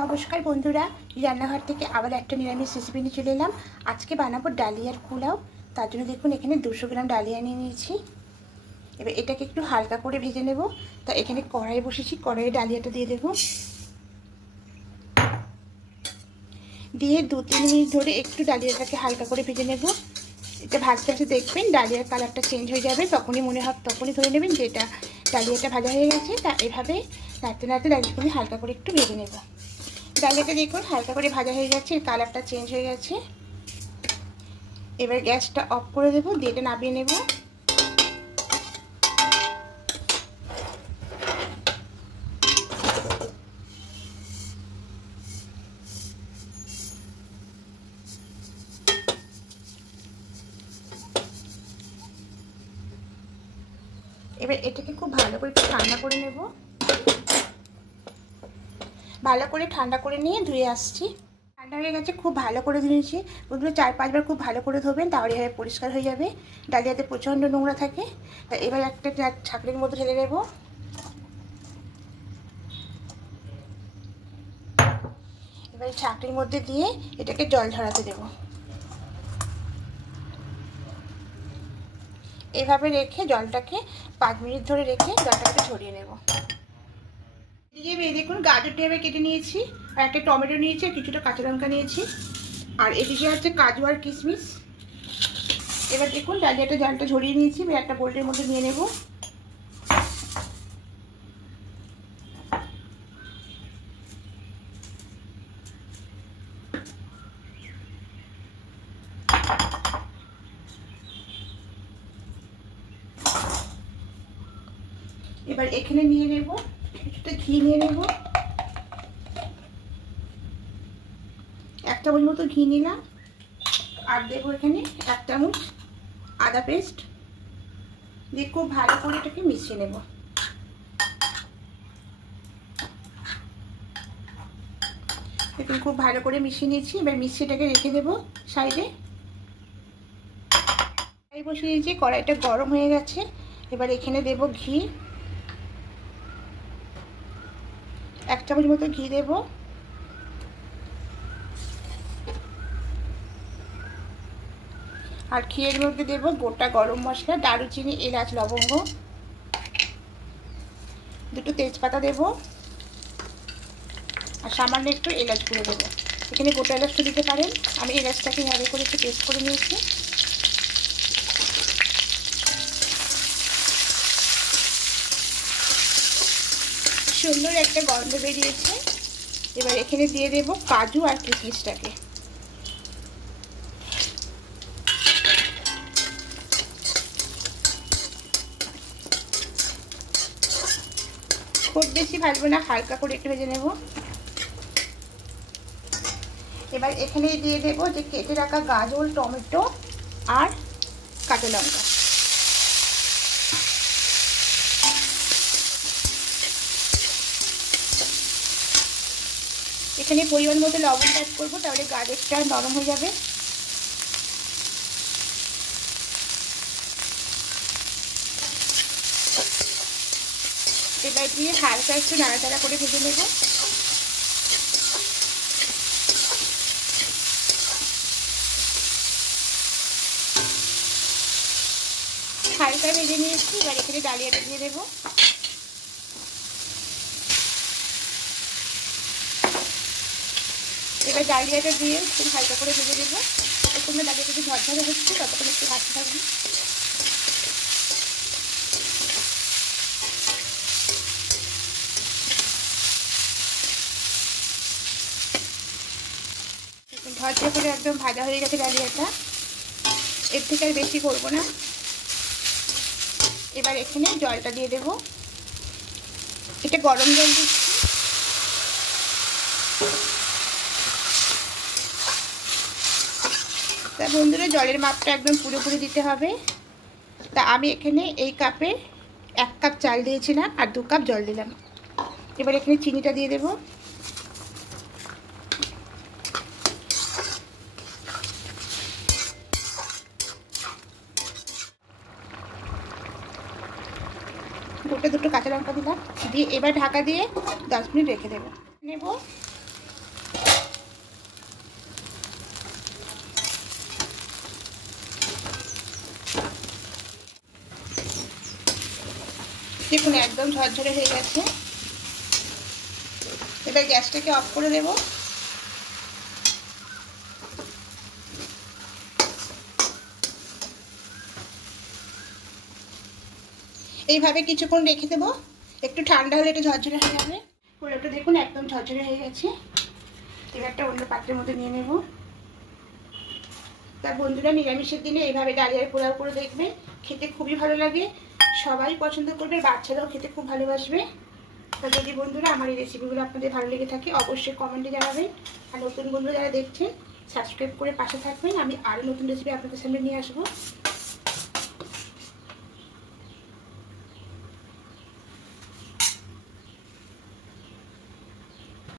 নমস্কার বন্ধুরা, রান্নাঘর থেকে আবার একটা নিরামিষ রেসিপি নিয়ে চলে এলাম। আজকে বানাবো ডালিয়ার পোলাও। তার জন্য দেখুন এখানে 200 গ্রাম ডালিয়া নিয়ে নিয়েছি। এবার এটাকে একটু হালকা করে ভেজে নেব। তা এখানে কড়াই বসেছি, কড়াইয়ে ডালিয়াটা দিয়ে দেবো। দিয়ে 2-3 মিনিট ধরে একটু ডালিয়াটাকে হালকা করে ভেজে নেব। এটা ভাজতে ভাজতে দেখবেন ডালিয়ার কালারটা চেঞ্জ হয়ে যাবে, তখনই ধরে নেবেন যে এটা ডালিয়াটা ভাজা হয়ে গেছে। তা এভাবে নাড়তে নাড়তে ডালিয়াটাকে হালকা করে একটু ভেজে নেব। ডালিয়াটা দেখুন হালকা করে ভাজা হয়ে গেছে, কালারটা চেঞ্জ হয়ে গেছে। এবার গ্যাসটা অফ করে দেবো, দিয়ে এটা নামিয়ে নেব। এবার এটাকে খুব ভালো করে ঠান্ডা করে নেব। ভালো করে ঠান্ডা করে নিয়ে ধুয়ে আসছি। ঠান্ডা হয়ে গেছে, খুব ভালো করে ধুয়েছি। ওগুলো 4-5 বার খুব ভালো করে ধোবেন, তাহলে এভাবে পরিষ্কার হয়ে যাবে। ডালিয়াতে প্রচণ্ড নোংরা থাকে। তা এবার একটা ছাঁকনির মধ্যে ঢেলে নেব। এবার ছাঁকনির মধ্যে দিয়ে এটাকে জল ঝরাতে দেব। এভাবে রেখে জলটাকে 5 মিনিট ধরে রেখে জলটাকে ঝরিয়ে নেব। এদিকে দেখুন গাজরটা এবার কেটে নিয়েছি, আর একটা টমেটো নিয়েছি, আর কিছুটা কাঁচা লঙ্কা নিয়েছি, আর এদিকে আছে কাজু আর কিশমিশ। এবার দেখুন ডালিয়াটা জলটা ঝরিয়ে নিয়েছি, এবার একটা বোলের মধ্যে নিয়ে নেব। এবার এখানে নিয়ে নেব কিছুটা ঘি নিয়ে নেব। 1 চামচ মতো ঘি নিলাম, আর দেবো এখানে 1 চামচ আদা পেস্ট দিয়ে খুব ভালো করে এটাকে মিশিয়ে নেব। দেখুন খুব ভালো করে মিশিয়ে নিয়েছি। এবার মিশিয়েটাকে রেখে দেবো সাইডে। কড়াই বসিয়ে দিয়েছি, কড়াইটা গরম হয়ে গেছে। এবার এখানে দেব ঘি, 1 চামচ মতো ঘি দেব। আর ঘিয়ের মধ্যে দেব গোটা গরম মশলা, দারুচিনি, এলাচ, লবঙ্গ, 2টো তেজপাতা দেব, আর সামান্য একটু এলাচ গুঁড়ো দেবো। এখানে গোটা এলাচটা দিতে পারেন, আমি এলাচটাকে ভালো করে একটু পেস্ট করে নিয়েছি। সুন্দর একটা গন্ধ বেরিয়েছে। এবার এখানে দিয়ে দেব কাজু আর কিশমিশটাকে। খুব বেশি ভাজবো না, হালকা করে একটু ভেজে নেব। এবার এখানে দিয়ে দেব যে কেটে রাখা গাজর, টমেটো আর কাঁচা লঙ্কা। এখানে পরিমাণ মতো লবণ অ্যাড করবো, তাহলে গাজরটা নরম হয়ে যাবে। এবার দিয়ে হালকা একটু নাড়াচাড়া করে ভেজে নেব। হালকা ভেজে নিয়েছি, এবার এখানে ডালিয়াটা দিয়ে দেবো। এবার ডালিয়াটা দিয়ে খুব হালকা করে ভেজে দেবো। যতক্ষণ না ডালিয়াটা একটু ঝরঝরে হচ্ছে ততক্ষণ একটু ভাজতে থাকবে। ঝরঝরে করে একদম ভাজা হয়ে গেছে ডালিয়াটা, এর থেকে আর বেশি করবো না। এবার এখানে জলটা দিয়ে দেবো, এটা গরম জল দিচ্ছি। তা বন্ধুরা জলের মাপটা একদম পুরোপুরি দিতে হবে। তা আমি এখানে এই কাপে 1 কাপ চাল দিয়েছিলাম, আর 2 কাপ জল দিলাম। এবার এখানে চিনিটা দিয়ে দেবো। গোটা 2টো কাঁচা লঙ্কা দিলাম, দিয়ে এবার ঢাকা দিয়ে 10 মিনিট রেখে দেবো। নেব দেখুন একদম ঝরঝরে হয়ে গেছে। এবার গ্যাসটাকে অফ করে দেব। এইভাবে কিছুক্ষণ রেখে দেবো, একটু ঠান্ডা হলে এটা ঝরঝরে হয়ে যাবে। পোলাওটা দেখুন একদম ঝরঝরে হয়ে গেছে। এবার একটা অন্য পাত্রের মধ্যে নিয়ে নেব। তার বন্ধুরা নিরামিষের দিনে এইভাবে ডালিয়ার পোলাও করে দেখবেন, খেতে খুবই ভালো লাগে, সবাই পছন্দ করবে, বাচ্চারাও খেতে খুব ভালোবাসবে। তা যদি বন্ধুরা আমার এই রেসিপিগুলো আপনাদের ভালো লেগে থাকে অবশ্যই কমেন্টে জানাবেন। আর নতুন বন্ধুরা যারা দেখছেন সাবস্ক্রাইব করে পাশে থাকবেন, আমি আরও নতুন রেসিপি আপনাদের সামনে নিয়ে আসবো।